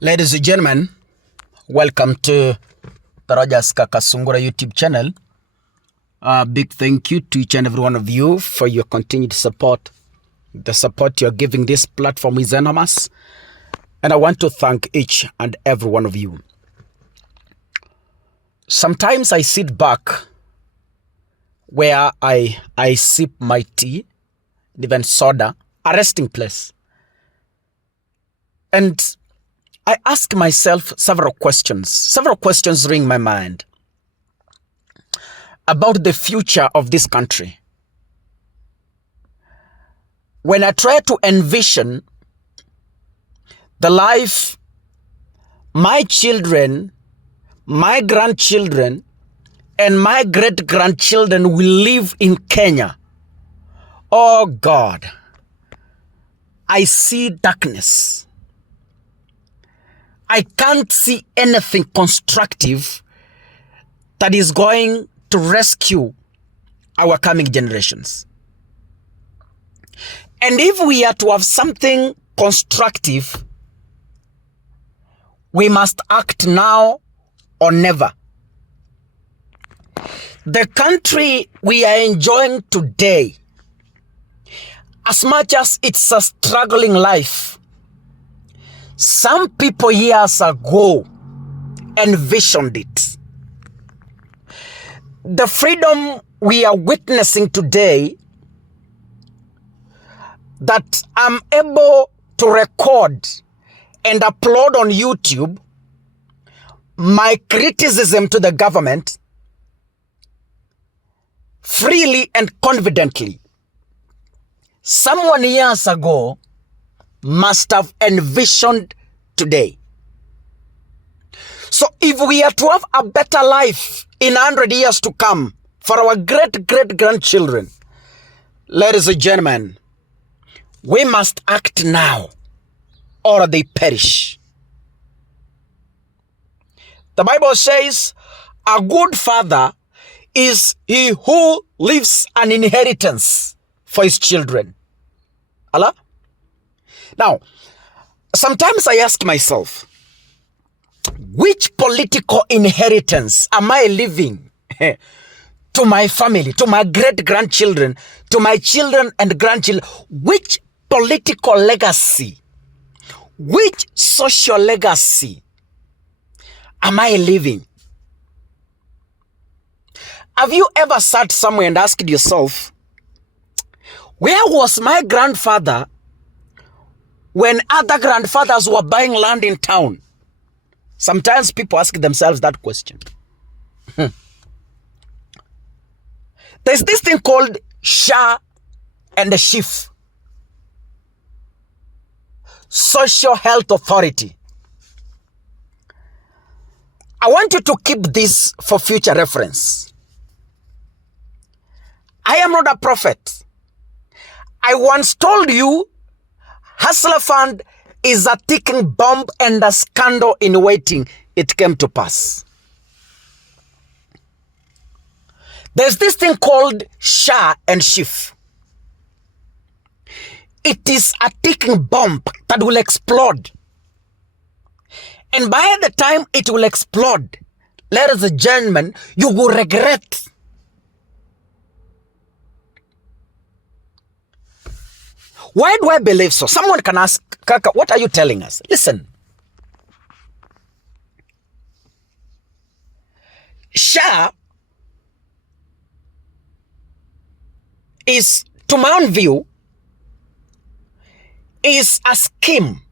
Ladies and gentlemen, welcome to the Rogers Kakasungura YouTube channel. Big thank you to each and every one of you for your continued support. The support you're giving this platform is enormous, and I want to thank each and every one of you. Sometimes I sit back where I sip my tea, even soda, a resting place, and I ask myself several questions ring my mind about the future of this country. When I try to envision the life my children, my grandchildren, and my great-grandchildren will live in Kenya, oh God, I see darkness. I can't see anything constructive that is going to rescue our coming generations. And if we are to have something constructive, we must act now or never. The country we are enjoying today, as much as it's a struggling life, some people years ago envisioned it. The freedom we are witnessing today, that I'm able to record and upload on YouTube my criticism to the government freely and confidently, someone years ago must have envisioned today. So if we are to have a better life in 100 years to come for our great-great-grandchildren, ladies and gentlemen, we must act now or they perish. The Bible says a good father is he who leaves an inheritance for his children. Allah? Now, sometimes I ask myself, which political inheritance am I leaving to my family, to my great-grandchildren, to my children and grandchildren? Which political legacy, which social legacy am I leaving? Have you ever sat somewhere and asked yourself, where was my grandfather when other grandfathers were buying land in town? Sometimes people ask themselves that question. There's this thing called SHA and the SHIF, Social Health Authority. I want you to keep this for future reference. I am not a prophet. I once told you Hustler Fund is a ticking bomb and a scandal in waiting. It came to pass. There's this thing called SHA and SHIF. It is a ticking bomb that will explode. And by the time it will explode, ladies and gentlemen, you will regret. Why do I believe so? Someone can ask, Kaka, what are you telling us? Listen. SHA is, to my own view, is a scheme.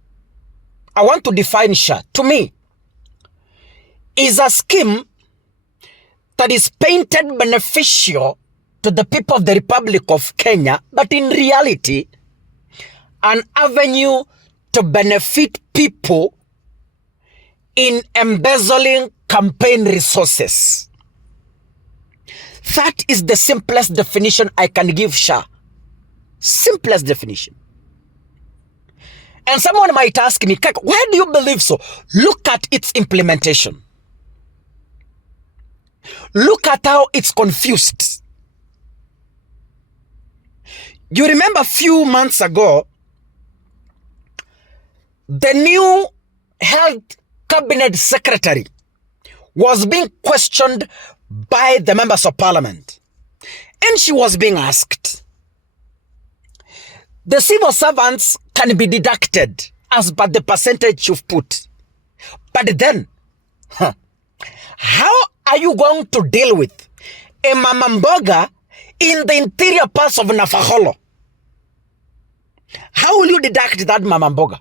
I want to define SHA. To me, is a scheme that is painted beneficial to the people of the Republic of Kenya, but in reality, an avenue to benefit people in embezzling campaign resources. That is the simplest definition I can give SHA. Simplest definition. And someone might ask me, why do you believe so? Look at its implementation. Look at how it's confused. You remember a few months ago, the new health cabinet secretary was being questioned by the members of parliament, and she was being asked, the civil servants can be deducted as per the percentage you've put. But then, how are you going to deal with a mamamboga in the interior parts of Nafaholo? How will you deduct that mamamboga?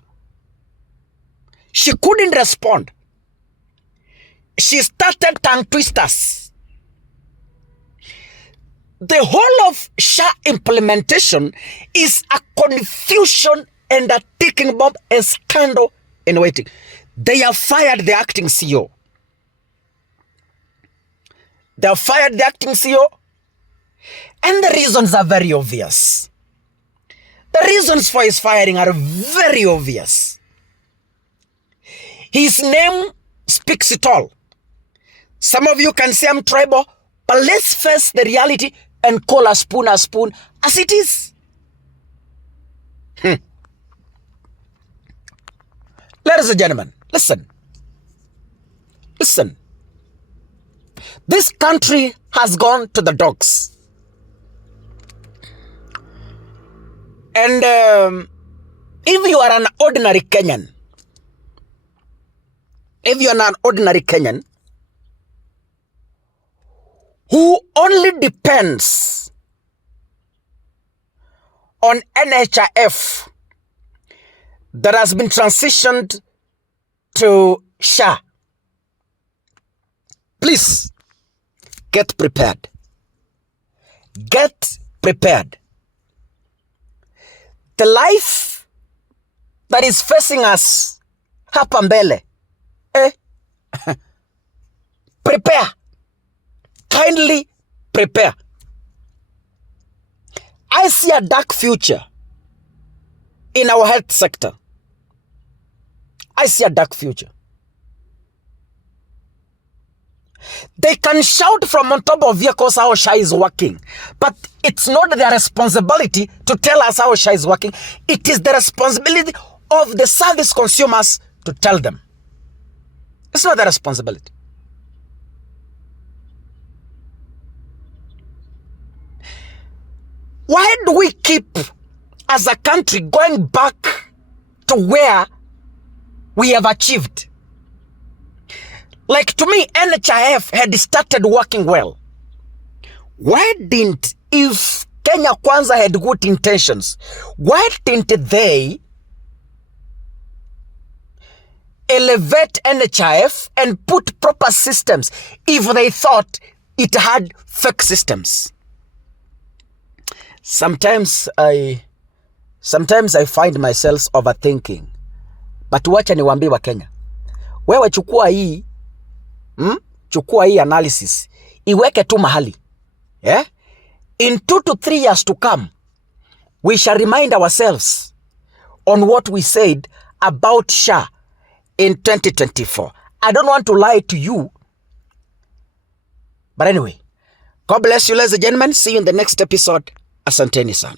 She couldn't respond. She started tongue twisters. The whole of SHA implementation is a confusion and a ticking bomb, a scandal in waiting. They have fired the acting CEO. They have fired the acting CEO, and the reasons are very obvious. The reasons for his firing are very obvious. His name speaks it all. Some of you can say I'm tribal, but let's face the reality and call a spoon as it is. Ladies and gentlemen, listen. Listen. This country has gone to the dogs. And if you are an ordinary Kenyan, who only depends on NHIF that has been transitioned to SHA, please get prepared. Get prepared. The life that is facing us hapa mbele, prepare. Kindly prepare. I see a dark future in our health sector. I see a dark future. They can shout from on top of vehicles how SHA is working, but it's not their responsibility to tell us how SHA is working. It is the responsibility of the service consumers to tell them. It's not their responsibility. Why do we keep, as a country, going back to where we have achieved? Like, to me, NHIF had started working well. Why didn't, if Kenya Kwanza had good intentions, why didn't they elevate NHIF and put proper systems if they thought it had fake systems? Sometimes I find myself overthinking. But wacha niwaambie wa Kenya. Wewe chukua hii analysis. Iweke tu mahali. Yeah? In 2 to 3 years to come, we shall remind ourselves on what we said about SHA in 2024. I don't want to lie to you. But anyway, God bless you, ladies and gentlemen. See you in the next episode. Asanteni sana.